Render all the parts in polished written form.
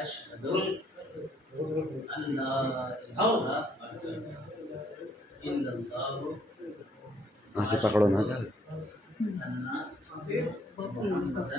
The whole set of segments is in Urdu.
أشهد أن لا إله إلا الله سے پکڑو نا تھا أن محمدا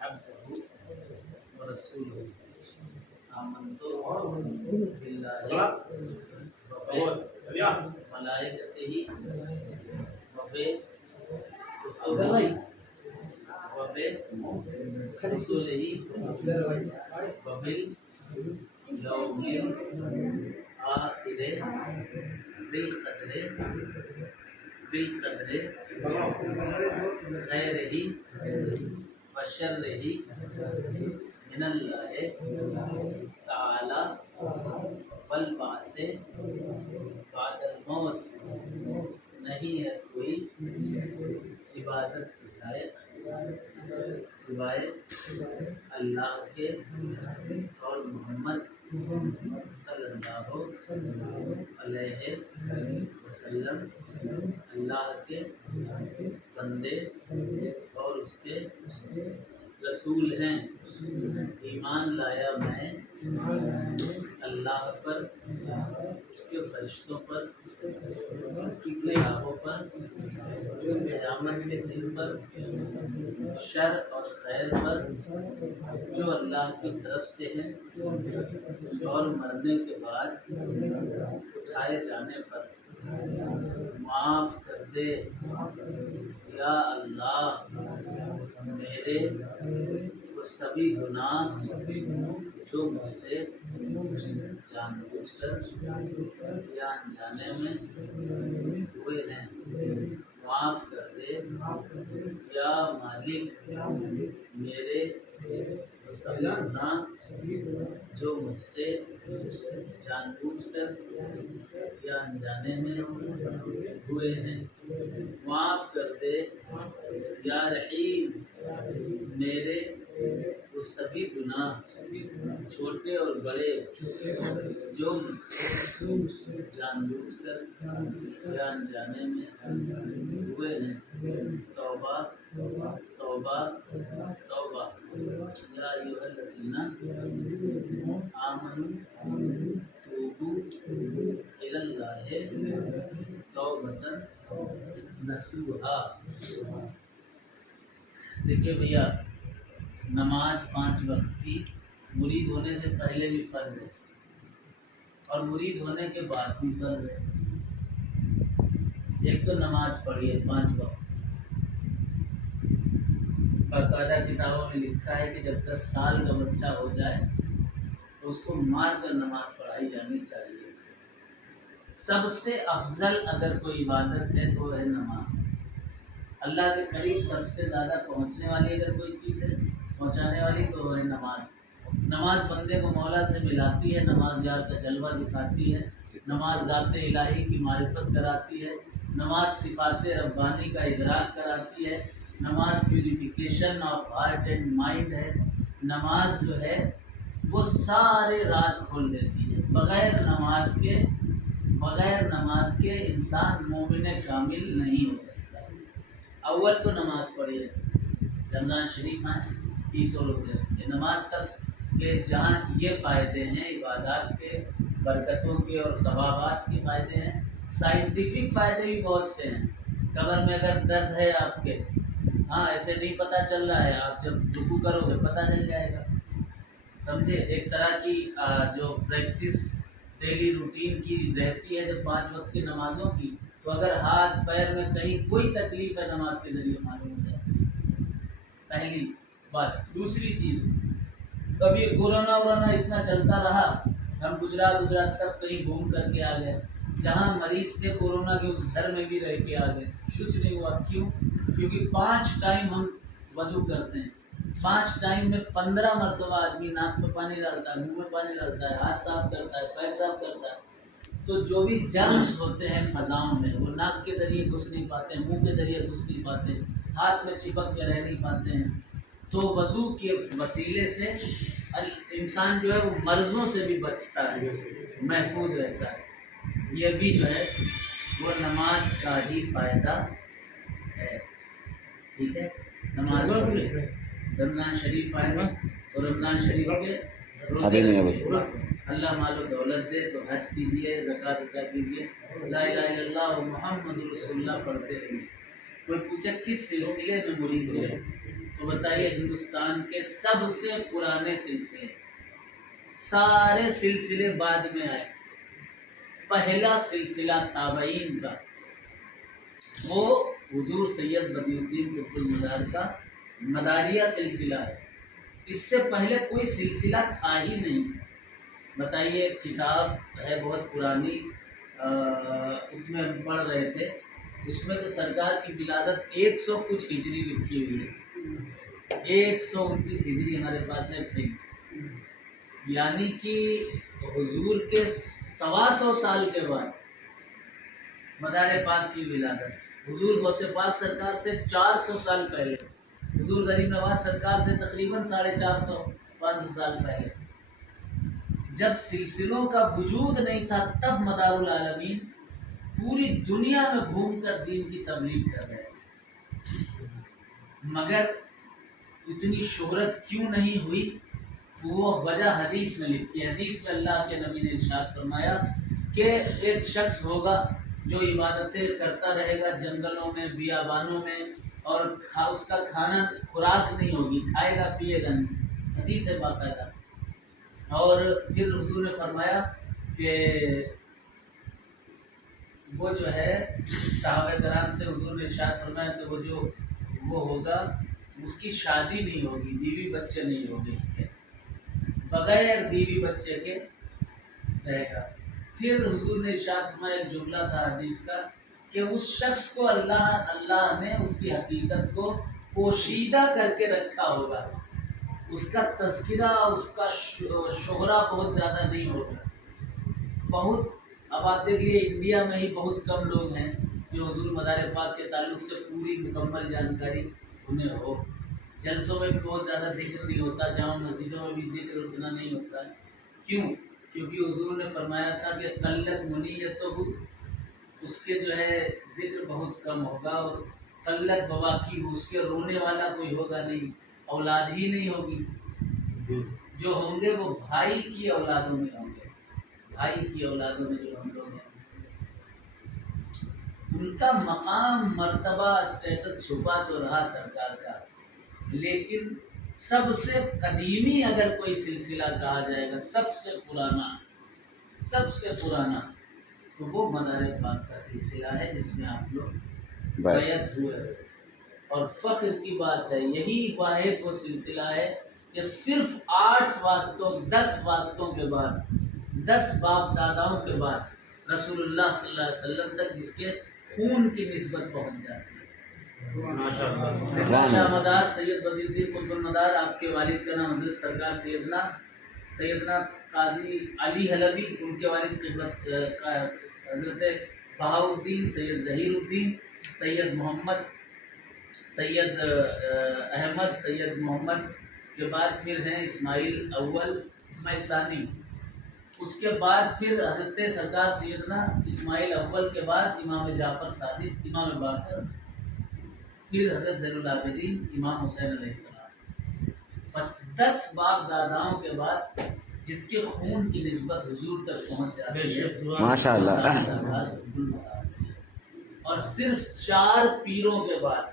عبده ورسوله آمنت بالله وملائكته وبكتبه وبرسله وباليوم الآخر بالقدر خيره وشره من الله تعالى والبعث بعد الموت نہیں ہے کوئی عبادت کی لائق سوائے اللہ کے اور محمد صلی اللہ علیہ وسلم اللہ کے بندے اور اس کے رسول ہیں۔ ایمان لایا میں اللہ پر، اس کے فرشتوں پر، اس کی کتابوں پر، قیامت کے دن پر، شر اور خیر پر جو اللہ کی طرف سے ہیں، اور مرنے کے بعد اٹھائے جانے پر۔ معاف کر دے یا اللہ میرے وہ سبھی گناہ جو مجھ سے جان بوجھ کر یا انجانے میں ہوئے ہیں۔ معاف کر دے یا مالک میرے وہ سبھی گناہ جو مجھ سے جان بوجھ کر یا انجانے میں ہوئے ہیں۔ معاف کر دے یا رحیم میرے وہ سبھی گناہ چھوٹے اور بڑے جو مجھ سے جان بوجھ کر یا انجانے میں ہوئے ہیں۔ توبہ توبہ توبہ یا ایھا الذین آمنوا توبوا الی اللہ توبۃ نصوحا۔ دیکھیے بھیا، نماز 5 وقت کی مرید ہونے سے پہلے بھی فرض ہے اور مرید ہونے کے بعد بھی فرض ہے۔ ایک تو نماز پڑھیے 5 وقت، باقاعدہ کتابوں میں لکھا ہے کہ جب 10 سال کا بچہ ہو جائے تو اس کو مار کر نماز پڑھائی جانی چاہیے۔ سب سے افضل اگر کوئی عبادت ہے تو ہے نماز۔ اللہ کے قریب سب سے زیادہ پہنچنے والی اگر کوئی چیز ہے، پہنچانے والی، تو ہے نماز۔ نماز بندے کو مولا سے ملاتی ہے، نماز یار کا جلوہ دکھاتی ہے، نماز ذات الہی کی معرفت کراتی ہے، نماز صفات ربانی کا ادراک کراتی ہے، نماز purification of heart and mind ہے۔ نماز جو ہے وہ سارے راز کھول دیتی ہے۔ بغیر نماز کے انسان مومن کامل نہیں ہو سکتا۔ اول تو نماز پڑھیے، رمضان شریف ہیں 30 روزے رکھیے۔ نماز کا کہ جہاں یہ فائدے ہیں عبادات کے، برکتوں کے اور ثوابات کے فائدے ہیں، سائنٹیفک فائدے بھی بہت سے ہیں۔ کمر میں اگر درد ہے آپ کے، ایسے نہیں پتہ چل رہا ہے، آپ جب رکوع کرو گے پتہ چل جائے گا، سمجھے؟ ایک طرح کی جو پریکٹس ڈیلی روٹین کی رہتی ہے جب 5 وقت کی نمازوں کی، تو اگر ہاتھ پیر میں کہیں کوئی تکلیف ہے نماز کے ذریعے معلوم ہو جاتی ہے۔ پہلی بات۔ دوسری چیز، ابھی کورونا اتنا چلتا رہا، ہم گجرات سب کہیں گھوم کر کے آ گئے، جہاں مریض تھے کورونا کے اس گھر میں بھی رہ کے آ گئے، کچھ نہیں ہوا۔ کیوں؟ کیونکہ 5 ٹائم ہم وضو کرتے ہیں، 5 ٹائم میں 15 مرتبہ آدمی ناک میں پانی ڈالتا ہے، منہ میں پانی ڈالتا ہے، ہاتھ صاف کرتا ہے، پیر صاف کرتا ہے۔ تو جو بھی جرمز ہوتے ہیں فضاؤں میں، وہ ناک کے ذریعے گھس نہیں پاتے ہیں، منہ کے ذریعے گھس نہیں پاتے، ہاتھ میں چپک کے رہ نہیں پاتے ہیں۔ تو وضو کے وسیلے سے انسان جو ہے وہ مرضوں سے بھی بچتا ہے، محفوظ رہتا ہے۔ یہ بھی جو ہے وہ نماز کا ہی فائدہ ہے، ٹھیک ہے؟ نماز رمضان شریف آئے گا تو رمضان شریف کے روزے رکھیے، اللہ مال و دولت دے تو حج کیجیے، زکوٰۃ ادا کیجیے، لا الہ الا اللہ محمد رسول اللہ پڑھتے رہیے۔ کوئی پوچھے کس سلسلے میں مرید ہوئے تو بتائیے ہندوستان کے سب سے پرانے سلسلے، سارے سلسلے بعد میں آئے، پہلا سلسلہ تابعین کا وہ حضور سید بدی الدین قطب المدار کا مداریہ سلسلہ ہے، اس سے پہلے کوئی سلسلہ تھا ہی نہیں۔ بتائیے ایک کتاب ہے بہت پرانی، اس میں ہم پڑھ رہے تھے، اس میں تو سرکار کی ولادت 100 کچھ ہجری لکھی ہوئی ہے، 129 ہجری ہمارے پاس ہے پھر، یعنی کہ حضور کے 125 سال کے بعد مدار پاک کی ولادت، حضور غوث پاک سرکار سے 400 سال پہلے، حضور غریب نواز سرکار سے تقریباً 450-500 سال پہلے، جب سلسلوں کا وجود نہیں تھا تب مدار العالمین پوری دنیا میں گھوم کر دین کی تبلیغ کر رہے ہیں، مگر اتنی شہرت کیوں نہیں ہوئی؟ وہ وجہ حدیث میں لکھی ہے۔ حدیث میں اللہ کے نبی نے ارشاد فرمایا کہ ایک شخص ہوگا جو عبادتیں کرتا رہے گا جنگلوں میں، بیابانوں میں، اور اس کا کھانا خوراک نہیں ہوگی، کھائے گا پیے گا نہیں، حدیث ہے باقاعدہ۔ اور پھر حضور نے فرمایا کہ وہ جو ہے صحابہ کرام سے حضور نے ارشاد فرمایا کہ وہ ہوگا، اس کی شادی نہیں ہوگی، بیوی بچے نہیں ہوگے، اس کے بغیر بیوی بچے کے رہے گا۔ پھر حضور نے ارشاد فرمایا، ایک جملہ تھا حدیث کا کہ اس شخص کو اللہ نے اس کی حقیقت کو پوشیدہ کر کے رکھا ہوگا، اس کا تذکرہ، اس کا شہرہ بہت زیادہ نہیں ہوگا۔ بہت اب آپ دیکھیے انڈیا میں ہی بہت کم لوگ ہیں جو حضور مدار پاک کے تعلق سے پوری مکمل جانکاری انہیں ہو۔ جلسوں میں بھی بہت زیادہ ذکر نہیں ہوتا، جامع مسجدوں میں بھی ذکر اتنا نہیں ہوتا ہے۔ کیوں؟ کیونکہ حضور نے فرمایا تھا کہ قلت منیتہ، اس کے جو ہے ذکر بہت کم ہوگا، اور قلت بواکی، اس کے رونے والا کوئی ہوگا نہیں، اولاد ہی نہیں ہوگی، جو ہوں گے وہ بھائی کی اولادوں میں ہوں گے، بھائی کی اولادوں میں جو ہم لوگ ہیں، ان کا مقام، مرتبہ، اسٹیٹس چھپا تو رہا سرکار کا، لیکن سب سے قدیمی اگر کوئی سلسلہ کہا جائے گا، سب سے پرانا تو وہ مدار پاک کا سلسلہ ہے، جس میں آپ لوگ بیعت ہوئے، اور فخر کی بات ہے یہی واحد وہ سلسلہ ہے کہ صرف 8 واسطوں 10 واسطوں کے بعد، 10 باپ داداؤں کے بعد رسول اللہ صلی اللہ علیہ وسلم تک جس کے خون کی نسبت پہنچ جاتی ہے۔ شاہ مدار سید بدی الدین قطب المدار، آپ کے والد کا نام حضرت سرکار سیدنا قاضی علی حلبی، ان کے والد کا حضرت بہاؤالدین سید ظہیر الدین، سید محمد، سید احمد، سید محمد کے بعد پھر ہیں اسماعیل اول، اسماعیل ثانی، اس کے بعد پھر حضرت سرکار سیدنا اسماعیل اول کے بعد امام جعفر صادق، امام باقر، پھر حضرت زین العابدین، امام حسین علیہ السلام۔ بس 10 باپ داداؤں کے بعد جس کے خون کی نسبت حضور تک پہنچ جاتی ہے، ماشاء اللہ، اور صرف 4 پیروں کے بعد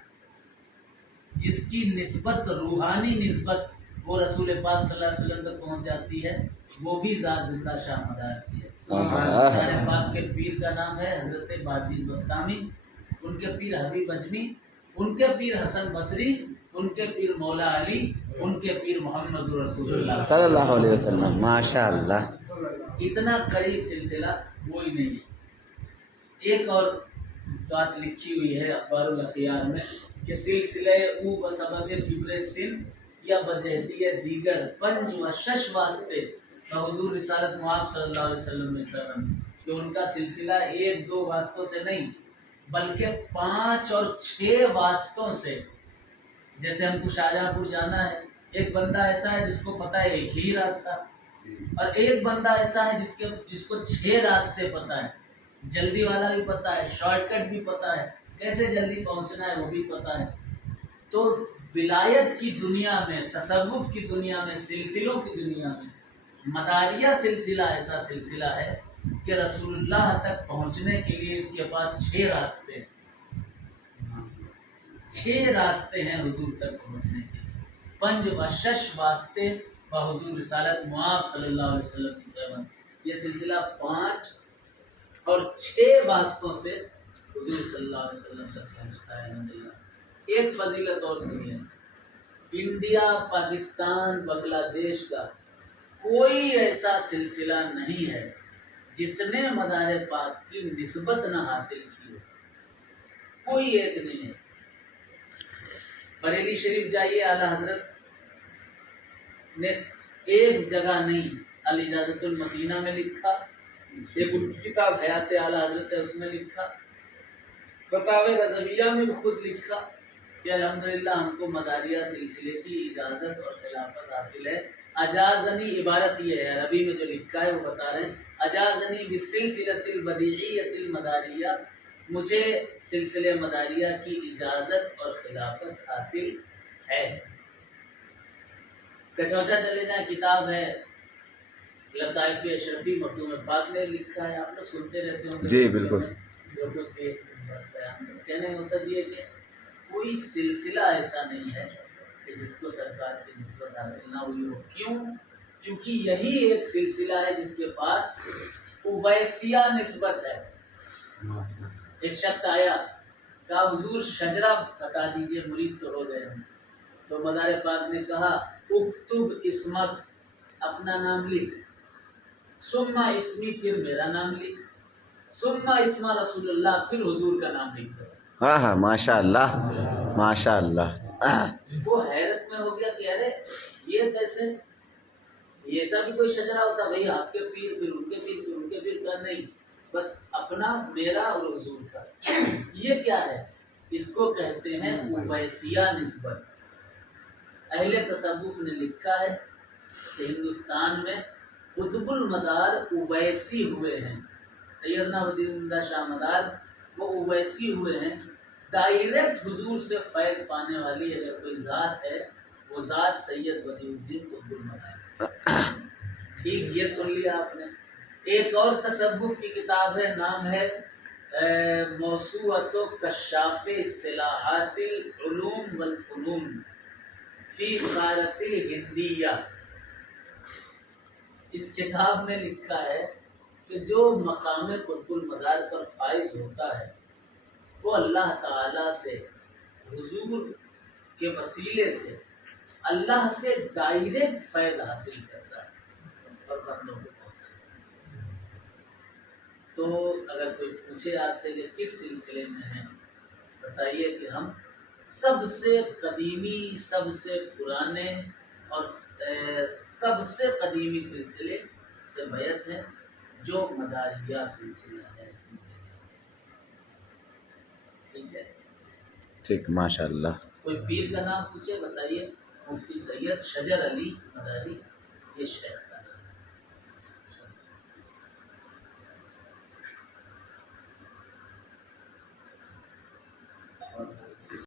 جس کی نسبت، روحانی نسبت، وہ رسول پاک صلی اللہ علیہ وسلم تک پہنچ جاتی ہے، وہ بھی ذات زندہ شاہ مدار کی ہے۔ مدار پاک کے پیر کا نام ہے حضرت بازی بستامی، ان کے پیر حبیب اجمی، ان کے پیر حسن بصری، ان کے پیر مولا علی، ان کے پیر محمد رسول اللہ صلی اللہ علیہ وسلم۔ ماشاء اللہ، اتنا قریب سلسلہ وہی نہیں ہے۔ ایک اور بات لکھی ہوئی ہے اخبار الاخیار میں کہ سلسلہ او بسبب کبر سن یا بجہتی دیگر 5 و 6 واسطے حضور رسالت معاف صلی اللہ علیہ وسلم نے کرم، کہ ان کا سلسلہ 1-2 واسطوں سے نہیں بلکہ 5 اور 6 واسطوں سے۔ جیسے ہم کو شاہجہاں پور جانا ہے، ایک بندہ ایسا ہے جس کو پتہ ہے ایک ہی راستہ، اور ایک بندہ ایسا ہے جس کو 6 راستے پتہ ہے، جلدی والا بھی پتہ ہے، شارٹ کٹ بھی پتہ ہے، کیسے جلدی پہنچنا ہے وہ بھی پتہ ہے۔ تو ولایت کی دنیا میں، تصوف کی دنیا میں، سلسلوں کی دنیا میں مداریہ سلسلہ ایسا سلسلہ ہے کہ رسول اللہ تک پہنچنے کے لیے اس کے پاس 6 راستے ہیں، 6 راستے ہیں حضور تک پہنچنے کے لیے، 5 و 6 واسطے بحضور رسالت معاف صلی اللہ علیہ وسلم کی قیامت۔ یہ سلسلہ 5 اور 6 واسطوں سے حضور صلی اللہ علیہ وسلم تک پہنچتا ہے الحمدللہ۔ ایک فضیلت اور سنیے، انڈیا، پاکستان، بنگلہ دیش کا کوئی ایسا سلسلہ نہیں ہے جس نے مدار پاک کی نسبت نہ حاصل کی ہو، کوئی ایک نہیں ہے۔ بریلی شریف جائیے، اعلیٰ حضرت نے ایک جگہ نہیں، الاجازت المدینہ میں لکھا، ایک ان کی کتاب حیات اعلیٰ حضرت ہے اس میں لکھا، فتاوی رضویہ میں بھی خود لکھا کہ الحمدللہ ہم کو مداریہ سلسلے کی اجازت اور خلافت حاصل ہے۔ اجازنی عبارت یہ ہے، عربی میں جو لکھا ہے وہ بتا رہے ہیں، اجازنی بسلسلۃ البدیعیۃ المداریہ، مجھے سلسلے مداریہ کی اجازت اور خلافت حاصل ہے۔ کچوچا چلے جائیں، کتاب ہے لطائف اشرفی، مخدوم پاک نے لکھا ہے، آپ لوگ سنتے رہتے ہوں گے جی بالکل۔ جو کچھ بھی کہنے کا مقصد یہ کہ کوئی سلسلہ ایسا نہیں ہے کہ جس کو سرکار کی نسبت حاصل نہ ہوئی ہو۔ کیوں؟ کیونکہ یہی ایک سلسلہ ہے جس کے پاس اویسیہ نسبت ہے۔ ایک شخص آیا، کہا حضور شجرہ بتا دیجئے، مرید تو ہو گئے ہم۔ تو مدار پاک نے کہا اکتب اسمک، اپنا نام لکھ، ثم اسمی، پھر میرا نام لکھ، ثم اسم رسول اللہ، پھر حضور کا نام لکھ دو۔ ہاں ہاں ماشاء اللہ ماشاء اللہ۔ وہ حیرت میں ہو گیا کہ ارے یہ کیسے، یہ ایسا بھی کوئی شجرہ ہوتا؟ بھائی آپ کے پیر، پھر ان کے پیر، پھر ان کے پیر کا نہیں، بس اپنا، میرا اور حضور کا۔ یہ کیا ہے؟ اس کو کہتے ہیں اویسیہ نسبت۔ اہل تصوف نے لکھا ہے کہ ہندوستان میں قطب المدار اویسی ہوئے ہیں، سیدنا ولی اللہ شاہ مدار وہ اویسی ہوئے ہیں۔ ڈائریکٹ حضور سے فیض پانے والی اگر کوئی ذات ہے وہ ذات سید ولی الدین قطب المدار۔ ٹھیک، یہ سن لیا آپ نے۔ ایک اور تصوف کی کتاب ہے، نام ہے موسوعۃ کشاف اصطلاحات العلوم والفنون فی غارت الہندیہ۔ اس کتاب میں لکھا ہے کہ جو مقام قطب المدار پر فائز ہوتا ہے وہ اللہ تعالی سے، حضور کے وسیلے سے اللہ سے ڈائریکٹ فیض حاصل کرتا ہے اور بندوں کو پہنچاتا ہے۔ تو اگر کوئی پوچھے آپ سے کہ کس سلسلے میں ہیں، بتائیے کہ ہم سب سے قدیمی، سب سے پرانے اور سب سے قدیمی سلسلے سے بیعت ہے جو مداریہ سلسلہ ہے۔ ٹھیک ہے، ٹھیک، ماشاء اللہ۔ کوئی پیر کا نام پوچھے، بتائیے مفتی سید شجر علی مداری،